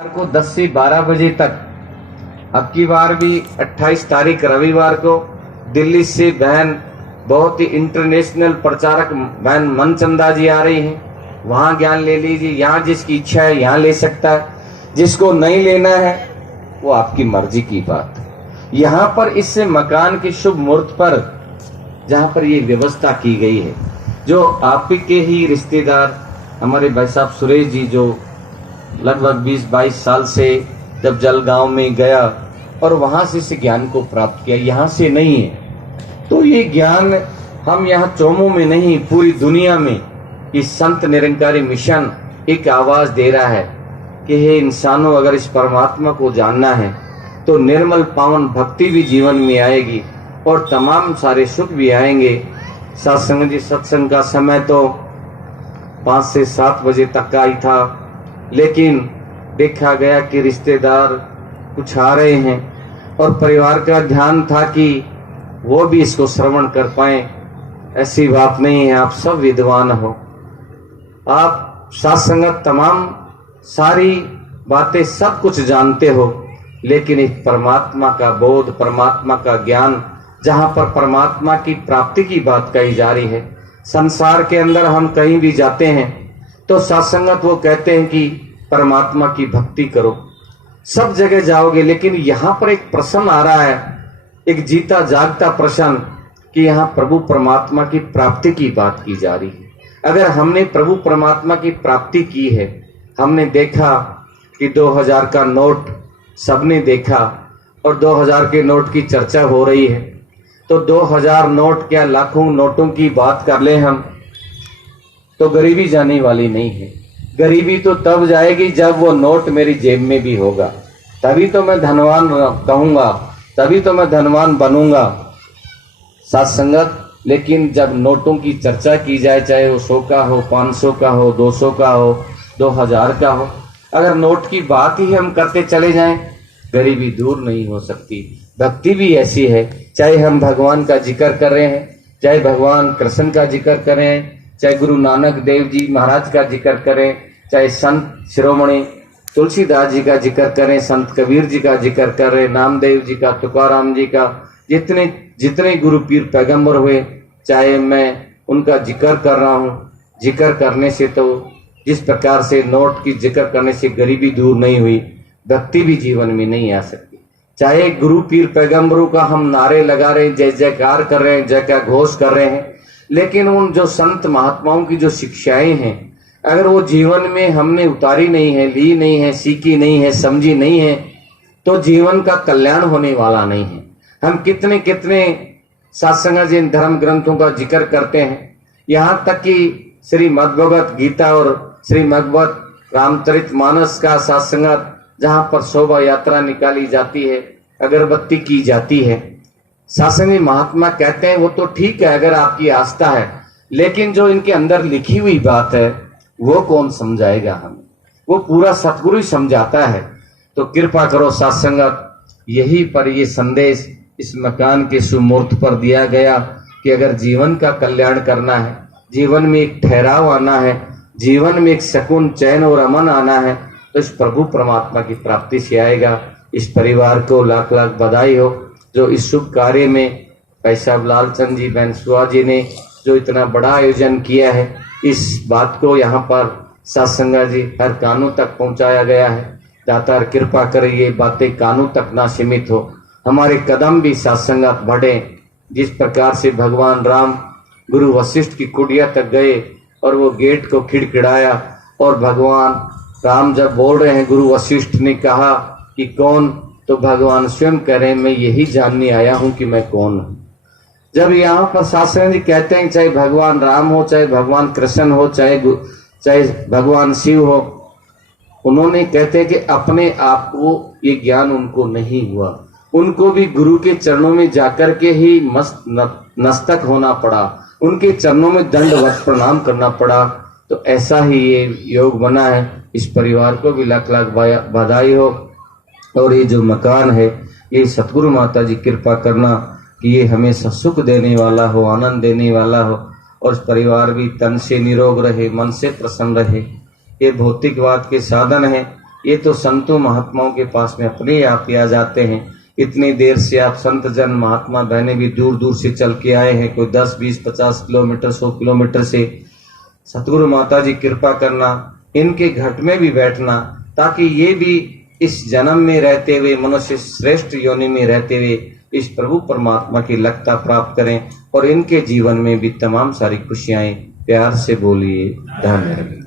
को 10 से 12 बजे तक, अब की बार भी 28 तारीख रविवार को दिल्ली से बहन बहुत ही इंटरनेशनल प्रचारक बहन मनचंदा जी आ रही हैं। वहां ज्ञान ले लीजिए, यहाँ जिसकी इच्छा है यहाँ ले सकता है, जिसको नहीं लेना है वो आपकी मर्जी की बात। यहाँ पर इस मकान के शुभ मुहूर्त पर जहाँ पर ये व्यवस्था की गई है, जो आप के ही रिश्तेदार हमारे भाई साहब सुरेश जी, जो लगभग 20-22 साल से जब जलगांव में गया और वहां से इस ज्ञान को प्राप्त किया, यहाँ से नहीं है। तो ये ज्ञान हम यहाँ चोमू में नहीं, पूरी दुनिया में इस संत निरंकारी मिशन एक आवाज दे रहा है कि हे इंसानों, अगर इस परमात्मा को जानना है तो निर्मल पावन भक्ति भी जीवन में आएगी और तमाम सारे सुख भी आएंगे। सत्संग जी, सत्संग का समय तो 5 से 7 बजे तक का ही था, लेकिन देखा गया कि रिश्तेदार कुछ आ रहे हैं और परिवार का ध्यान था कि वो भी इसको श्रवण कर पाए। ऐसी बात नहीं है, आप सब विद्वान हो, आप सत्संगत तमाम सारी बातें सब कुछ जानते हो, लेकिन एक परमात्मा का बोध, परमात्मा का ज्ञान, जहां पर परमात्मा की प्राप्ति की बात कही जा रही है। संसार के अंदर हम कहीं भी जाते हैं तो सत्संगत वो कहते हैं कि परमात्मा की भक्ति करो, सब जगह जाओगे, लेकिन यहां पर एक प्रश्न आ रहा है, एक जीता जागता प्रश्न कि यहाँ प्रभु परमात्मा की प्राप्ति की बात की जा रही है। अगर हमने प्रभु परमात्मा की प्राप्ति की है, हमने देखा कि 2000 का नोट सबने देखा और 2000 के नोट की चर्चा हो रही है, तो 2000 नोट क्या लाखों नोटों की बात कर ले हम, तो गरीबी जाने वाली नहीं है। गरीबी तो तब जाएगी जब वो नोट मेरी जेब में भी होगा, तभी तो मैं धनवान कहूंगा, तभी तो मैं धनवान बनूंगा सत्संगत। लेकिन जब नोटों की चर्चा की जाए, चाहे वो 100 का हो, 500 का हो, 200 का हो, 2000 का हो, अगर नोट की बात ही हम करते चले जाएं, गरीबी दूर नहीं हो सकती। भक्ति भी ऐसी है, चाहे हम भगवान का जिक्र कर रहे हैं, चाहे भगवान कृष्ण का जिक्र कर रहे हैं, चाहे गुरु नानक देव जी महाराज का जिक्र करें, चाहे संत शिरोमणि तुलसीदास जी का जिक्र करें, संत कबीर जी का जिक्र कर रहे, नामदेव जी का, तुकाराम जी का, जितने जितने गुरु पीर पैगंबर हुए, चाहे मैं उनका जिक्र कर रहा हूँ। जिक्र करने से तो जिस प्रकार से नोट की जिक्र करने से गरीबी दूर नहीं हुई, भक्ति भी जीवन में नहीं आ सकती। चाहे गुरु पीर पैगंबरों का हम नारे लगा रहे हैं, जय जयकार कर रहे हैं, जय का घोष कर रहे हैं, लेकिन उन जो संत महात्माओं की जो शिक्षाएं हैं, अगर वो जीवन में हमने उतारी नहीं है, ली नहीं है, सीखी नहीं है, समझी नहीं है, तो जीवन का कल्याण होने वाला नहीं है। हम कितने कितने सत्संग जिन धर्म ग्रंथों का जिक्र करते हैं, यहाँ तक कि श्री मद्भगवत गीता और श्री मद्भगवत रामचरितमानस का सत्संग, जहाँ पर शोभा यात्रा निकाली जाती है, अगरबत्ती की जाती है, सत्संगी महात्मा कहते हैं वो तो ठीक है अगर आपकी आस्था है, लेकिन जो इनके अंदर लिखी हुई बात है वो कौन समझाएगा हमें, वो पूरा सतगुरु ही समझाता है। तो कृपा करो सत्संगत, यही पर ये संदेश इस मकान के सुमुहूर्त पर दिया गया कि अगर जीवन का कल्याण करना है, जीवन में एक ठहराव आना है, जीवन में एक सुकून, चैन और अमन आना है, तो इस प्रभु परमात्मा की प्राप्ति से आएगा। इस परिवार को लाख लाख बधाई हो जो इस शुभ कार्य में भाई साहब लालचंद जी, बहन सुहा जी ने जो इतना बड़ा आयोजन किया है, इस बात को यहाँ पर सत्संग जी हर कानों तक पहुँचाया गया है। दातार कृपा करे ये बातें कानों तक ना सीमित हो, हमारे कदम भी सत्संगत बढ़े। जिस प्रकार से भगवान राम गुरु वशिष्ठ की कुटिया तक गए और वो गेट को खिड़खिड़ाया और भगवान राम जब बोल रहे हैं, गुरु वशिष्ठ ने कहा कि कौन, तो भगवान स्वयं कह रहे हैं मैं यही जानने आया हूं कि मैं कौन हूं। जब यहाँ पर शास्त्र जी कहते हैं चाहे भगवान राम हो, चाहे भगवान कृष्ण हो, चाहे भगवान शिव हो, उन्होंने कहते हैं कि अपने आप को ये ज्ञान उनको नहीं हुआ, उनको भी गुरु के चरणों में जाकर के ही मस्तक होना पड़ा, उनके चरणों में दंडवत प्रणाम करना पड़ा। तो ऐसा ही ये योग बना है। इस परिवार को भी लाख लाख बधाई हो। और ये जो मकान है, ये सतगुरु माता जी कृपा करना कि ये हमेशा सुख देने वाला हो, आनंद देने वाला हो, और इस परिवार भी तन से निरोग रहे, मन से प्रसन्न रहे। ये भौतिकवाद के साधन है, ये तो संतों महात्माओं के पास में अपने आप ही आ जाते हैं। इतनी देर से आप संत जन महात्मा बहने भी दूर दूर से चल के आए हैं, कोई 10, 20, 50 किलोमीटर, 100 किलोमीटर से। सतगुरु माता जी कृपा करना, इनके घट में भी बैठना, ताकि ये भी इस जन्म में रहते हुए, मनुष्य श्रेष्ठ योनि में रहते हुए इस प्रभु परमात्मा की लगता प्राप्त करें और इनके जीवन में भी तमाम सारी खुशियां। प्यार से बोलिए धन्यवाद।